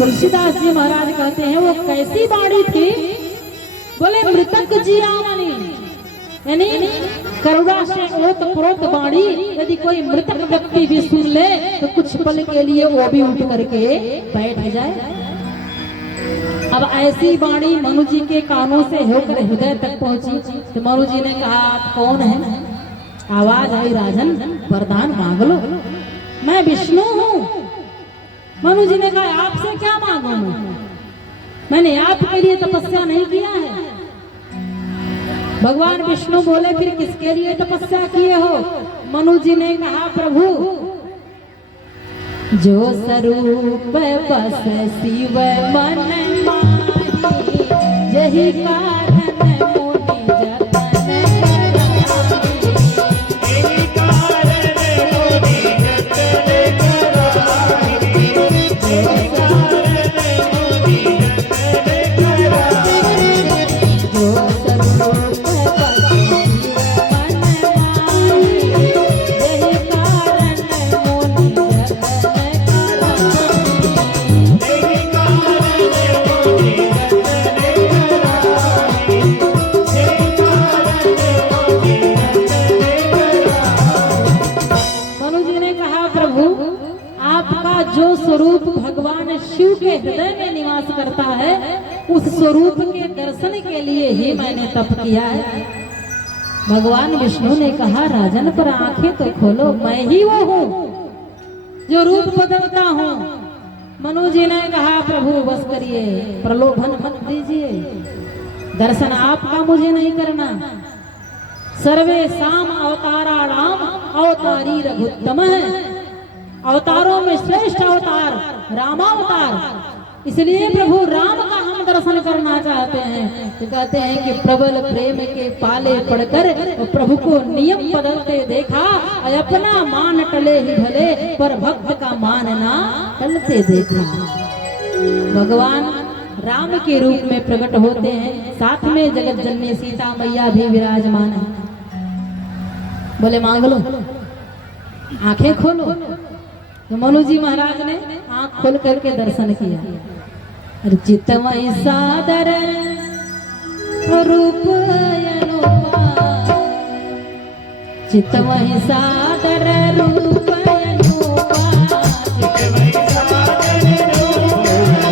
तुलसीदास जी महाराज कहते हैं वो कैसी बाड़ी थी, बोले मृतक जियामणि, यानी करुणा से ओत प्रोत बाणी। यदि कोई मृतक व्यक्ति भी सुन ले तो कुछ पल के लिए वो भी उठ करके बैठ जाए। अब ऐसी वाणी मनु जी के कानों से होकर हृदय तक पहुंची तो मनु जी ने कहा आप कौन है? आवाज आई राजन वरदान मांग लो, मैं विष्णु हूँ। मनु जी ने कहा आपसे क्या मांगू मैंने आपके लिए तपस्या नहीं किया है। भगवान विष्णु बोले फिर किसके लिए तपस्या किए हो? मनु जी ने कहा प्रभु जो स्वरूप बस शिव मन माही, यही कारण मोहि जतन स्वरूप भगवान शिव के हृदय में निवास करता है, उस स्वरूप के दर्शन के लिए ही मैंने तप किया है। भगवान विष्णु ने कहा राजन पर आंखें तो खोलो, मैं ही वो हूँ जो रूप बदलता हूँ। मनु जी ने कहा प्रभु बस करिए, प्रलोभन मत दीजिए, दर्शन आपका मुझे नहीं करना। सर्वे शाम अवतारा राम अवतारी रघुत्तम है, अवतारों में श्रेष्ठ अवतार रामावतार, इसलिए प्रभु राम का हम दर्शन करना चाहते हैं। तो कहते हैं कि प्रबल प्रेम के पाले पड़कर प्रभु को नियम बदलते देखा, अपना मान टले ही भले पर भक्त का मान ना टलते देखा। भगवान राम के रूप में प्रकट होते हैं, साथ में जगत जननी सीता मैया भी विराजमान है। बोले मांग लो, आंखें खोलो। तो मनु जी महाराज ने आंख खोल करके दर्शन किया। चितमय सादर रूप अनुपा, चितमय सादर रूप अनुपा, चितमय सादर रूप अनुपा,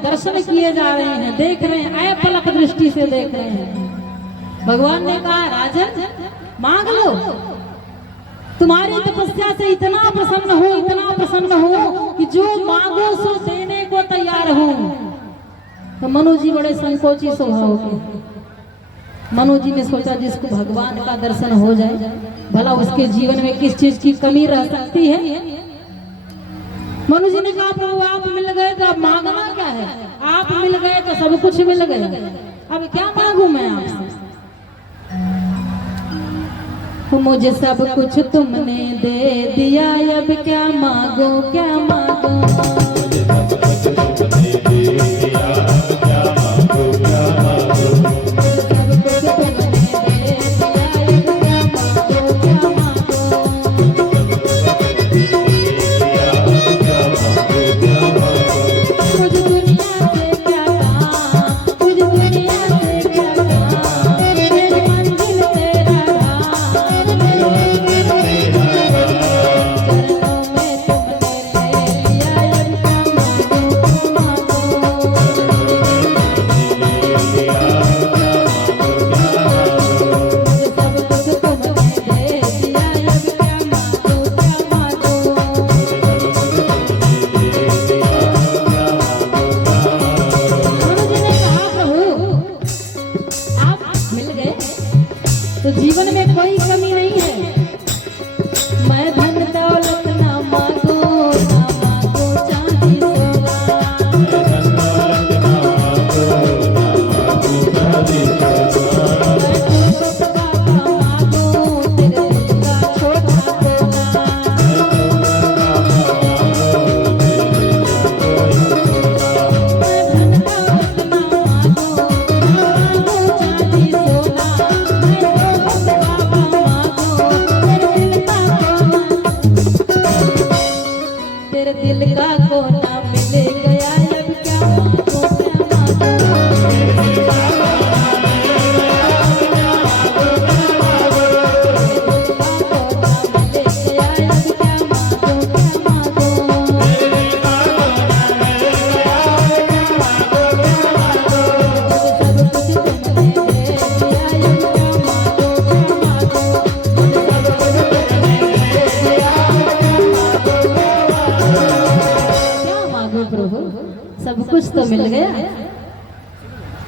दर्शन किए जा रहे हैं, देख रहे हैं, अपलक दृष्टि से देख रहे हैं। भगवान ने कहा राजन मांग लो, तुम्हारी तपस्या से इतना प्रसन्न हो कि जो मांगो सो देने को तैयार हूं। तो मनु जी बड़े संकोची स्वभाव के। मनु जी ने सोचा जिसको भगवान का दर्शन हो जाए, भला उसके जीवन में किस चीज की कमी रह सकती है। मनु जी ने कहा प्रभु आप मिल गए तो अब मांगना क्या है? आप मिल गए तो सब कुछ मिल गया, अब क्या मांगू मैं आपसे? मुझे सब कुछ तुमने दे दिया, अब क्या मांगो क्या मांगो?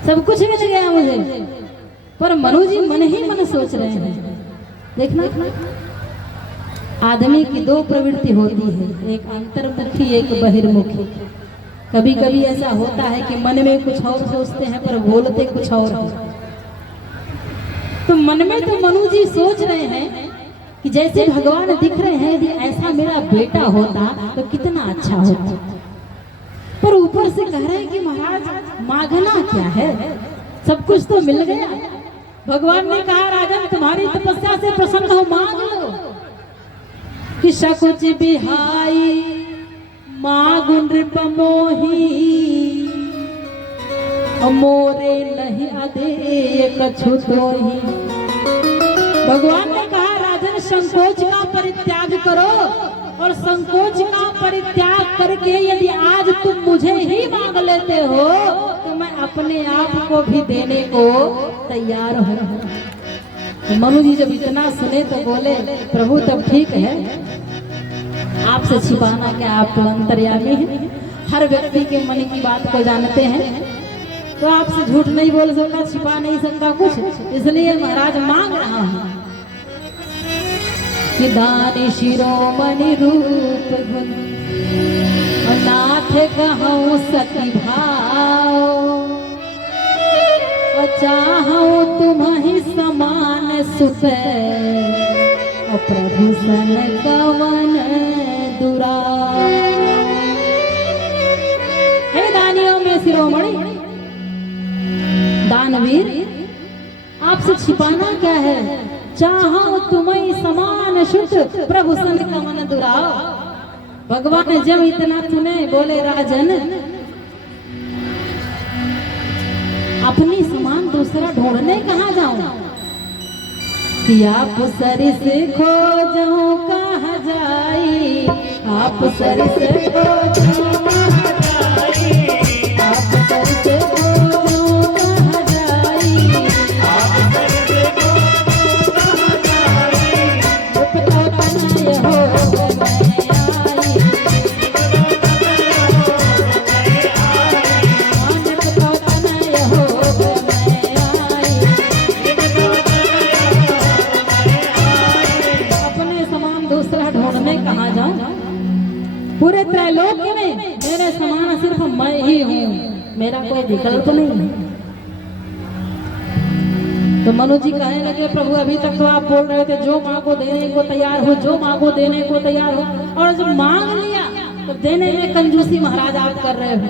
सब कुछ मिल गया मुझे, पर मनु जी मन ही मन सोच रहे हैं। देखना, आदमी की दो प्रवृत्ति होती है, एक अंतर्मुखी एक बहिर्मुखी। कभी कभी ऐसा होता है कि मन में कुछ और सोचते हैं पर बोलते कुछ और है। तो मन में तो मनु जी सोच रहे हैं कि जैसे भगवान दिख रहे हैं, यदि ऐसा मेरा बेटा होता तो कितना अच्छा होता, पर ऊपर से कह रहे हैं कि महाराज मांगना क्या है, सब कुछ तो मिल गया। भगवान ने कहा राजन तुम्हारी तपस्या से प्रसन्न हो, मांग लो। कि सकुच बिहाई मांगु नृपमोही, मोरे नहीं अधे कछु तोही। भगवान ने कहा राजन संकोच का परित्याग करो, और संकोच का परित्याग करके यदि आज तुम मुझे ही मांग लेते हो तो मैं अपने आप को भी देने को तैयार हूँ। तो मनु जी जब इतना सुने तो बोले प्रभु तब ठीक है, आपसे छिपाना क्या, आप तो अंतर्यामी हैं, हर व्यक्ति के मन की बात को जानते हैं, तो आपसे झूठ नहीं बोल सकता, छिपा नहीं सकता कुछ, इसलिए महाराज मांग रहा हूँ कि दानी शिरोमणि रूप गुण, नाथ कहूँ सती भाव, चाहूँ तुम्हि समान सुत, प्रभु सन कवन दुरा। हे दानियों में शिरोमणि, दानवीर, आपसे छिपाना क्या है, चाहो तुम्हें समान शुद्ध, प्रभु सन कवन दुरा। भगवान ने जब इतना सुने बोले राजन अपनी समान दूसरा ढूंढने कहाँ जाऊं, कि आप सरिस खोजो कहाँ जाई, आप सरिस खोजो कहाँ जाई, आप सरिस खोजो कहाँ जाई, आप सरिस खोजो कहाँ जाई, उपतो तनय हो पूरे त्रैलोक्य में मेरे समान सिर्फ मैं ही हूँ, मेरा कोई विकल्प नहीं है। तो मनु जी कहने लगे प्रभु अभी तक तो आप बोल रहे थे जो मांगो देने को तैयार हो, जो मांगो देने को तैयार हो, और जब मांग लिया तो देने में कंजूसी महाराज आप कर रहे हो।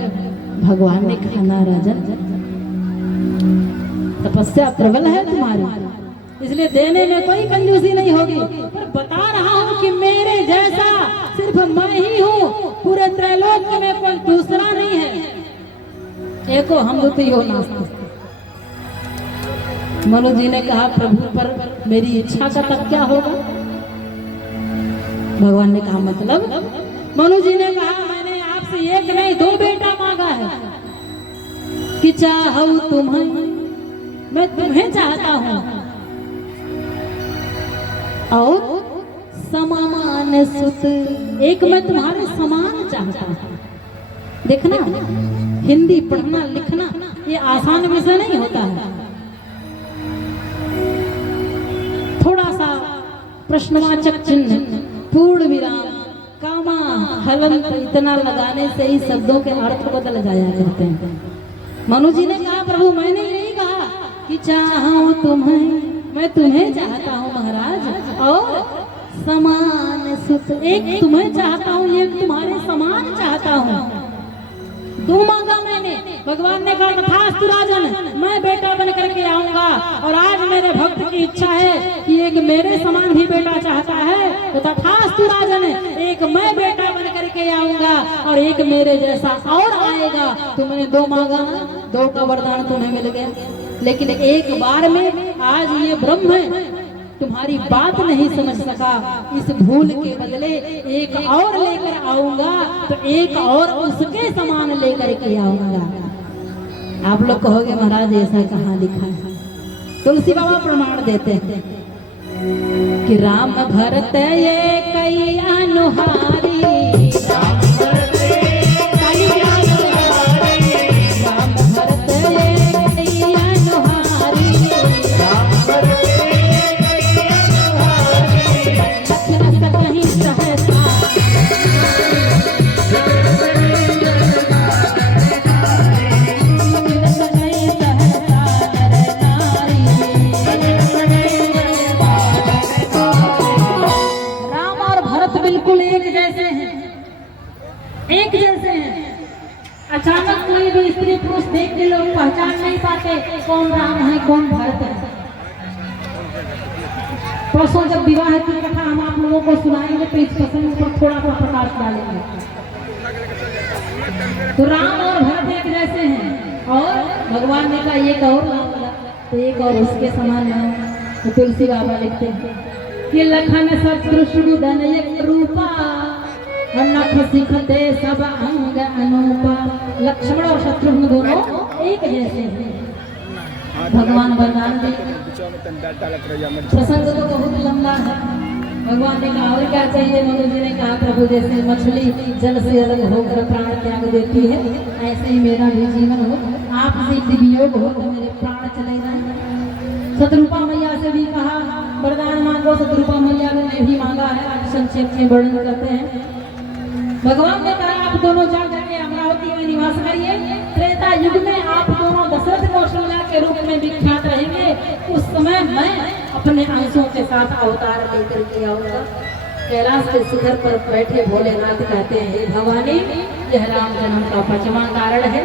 भगवान ने कहा ना राजन, तपस्या प्रबल है तुम्हारी, इसलिए देने में कोई कंजूसी नहीं होगी, पर बता रहा हूँ कि मेरे जैसा सिर्फ मैं ही हूँ, पूरे त्रैलोक्य में कोई दूसरा नहीं है, एको हम द्वितीय हो नास्ति। मनु जी ने कहा प्रभु पर मेरी इच्छा का तब क्या होगा। भगवान ने कहा मतलब। मनु जी ने कहा मैंने आपसे एक नहीं दो बेटा मांगा है, कि चाहो तुम्हें, मैं तुम्हें चाहता हूँ, और समान सुत, एक मैं तुम्हारे समान चाहता हूँ। देखना हिंदी पढ़ना लिखना ये आसान विषय नहीं होता है, थोड़ा सा प्रश्नवाचक चिन्ह, पूर्ण विराम, कामा, हलंत इतना लगाने से ही शब्दों के अर्थ बदल जाया करते हैं। मनु जी ने कहा प्रभु मैंने यही कहा कि चाहूं तुम्हें, मैं तुम्हें चाहता हूँ महाराज, और समान सुत, एक तुम्हें चाहता हूँ एक तुम्हारे समान चाहता हूँ। दो मांगा मैंने। भगवान ने कहा तथास्तु राजन, मैं बेटा बन करके आऊंगा, और आज मेरे भक्त की इच्छा है कि एक मेरे समान भी बेटा चाहता है, तो तथास्तु राजन, एक मैं बेटा बन करके आऊंगा और एक मेरे जैसा और आएगा। तुमने दो मांगा, दो का वरदान तुम्हें मिल गया, लेकिन एक बार में आज ये ब्रह्म तुम्हारी बात नहीं समझ सका, इस भूल के बदले एक और लेकर आऊंगा, तो एक और उसके समान लेकर के आऊंगा। आप लोग कहोगे महाराज ऐसा कहाँ लिखा है? तुलसी बाबा प्रमाण देते हैं कि राम भरत ये कई अनुहारी, राम भरत ये कई नहीं पाते कौन राम है कौन भरत है। परसों जब विवाह की कथा हम आप लोगों को सुनाएंगे तो इस प्रसंग पर थोड़ा सा प्रकाश डालेंगे। तो राम और भरत एक जैसे हैं और भगवान ने कहा एक और नाम मिला तो एक और उसके समान नाम। तो तुलसी बाबा लिखते हैं कि लखन शत्रुघ्न एक रूपा नख सिखते सब अंग अनूपा। लक्ष्मण और शत्रुघ्न दोनों एक जैसे हैं। भगवान वरदान दे। प्रसंग तो बहुत लंबा है। भगवान ने कहा और क्या चाहिए। मनु जी ने कहा प्रभु जैसे मछली जल से अलग होकर प्राण त्याग देती है ऐसे ही मेरा भी जीवन हो। आपसे वियोग हो तो मेरे प्राण चले जाए। शत्रुपा मैया से भी कहा वरदान मांगो। शत्रुपा मैया ने भी मांगा है। आज संक्षेप में वर्णन करते हैं। भगवान ने कहा आप दोनों जा करके अमरावती में निवास करिए। त्रेता युग में आप दोनों दशरथ कौशल्या के रूप में विख्यात रहेंगे। उस समय मैं अपने अंशों के साथ अवतार लेकर के आऊंगा। कैलाश के शिखर पर बैठे भोलेनाथ कहते हैं भवानी यह राम जन्म का 5वां कारण है।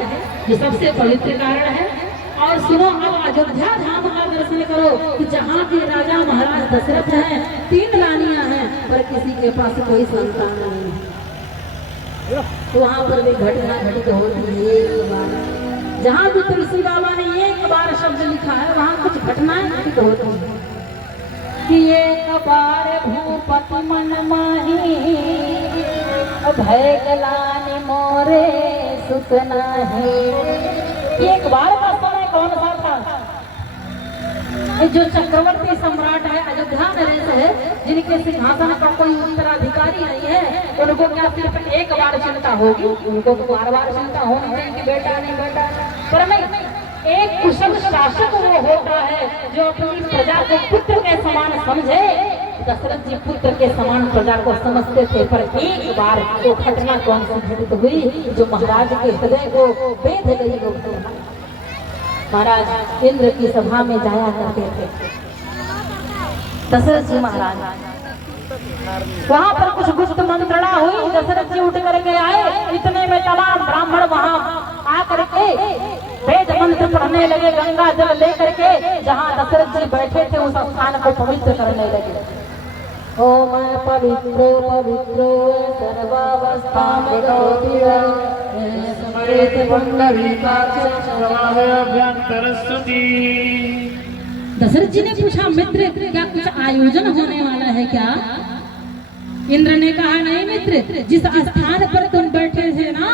ये सबसे पवित्र कारण है। और सुनो अब अयोध्या धाम का दर्शन करो। जहाँ के राजा महाराज दशरथ हैं 3 रानियां हैं पर किसी के पास कोई संतान नहीं है। तो वहाँ पर भी घटना घटित होती है एक बार। जहाँ भी तुलसी बाबा ने एक बार शब्द लिखा है वहाँ कुछ घटनाएं घटित होती है कि एक बार भूपति मन माही भय गलानि मोरे सुत नाही। एक बार का समय कौन सा था। जो चक्रवर्ती सम्राट है अयोध्या नरेश है जिनके सिंहासन का कोई उत्तराधिकारी नहीं है उनको क्या सिर्फ एक बार चिंता होगी। उनको तो बार बार चिंता होनी चाहिए कि बेटा नहीं बेटा पर नहीं। एक कुशल शासक वो होता है जो अपनी प्रजा को पुत्र के समान समझे। दशरथ जी पुत्र के समान प्रजा को समझते थे पर एक बार वो घटना कौन सी घटित हुई जो महाराज के हृदय को बेध गई। लोग महाराज इंद्र की सभा में जाया करते थे दशरथ जी महाराज। वहाँ पर कुछ गुप्त मंत्रणा हुई। दशरथ जी उठ करके आए। इतने में तमाम ब्राह्मण वहाँ आकर के वेद मंत्र पढ़ने लगे। गंगा जल लेकर के जहाँ दशरथ जी बैठे थे उस स्थान को पवित्र करने लगे। ओम पवित्रो पवित्रो सर्वावस्था में दशरथ जी ने पूछा मित्र क्या कुछ आयोजन होने वाला है क्या। इंद्र ने कहा नहीं मित्र जिस स्थान पर तुम बैठे थे ना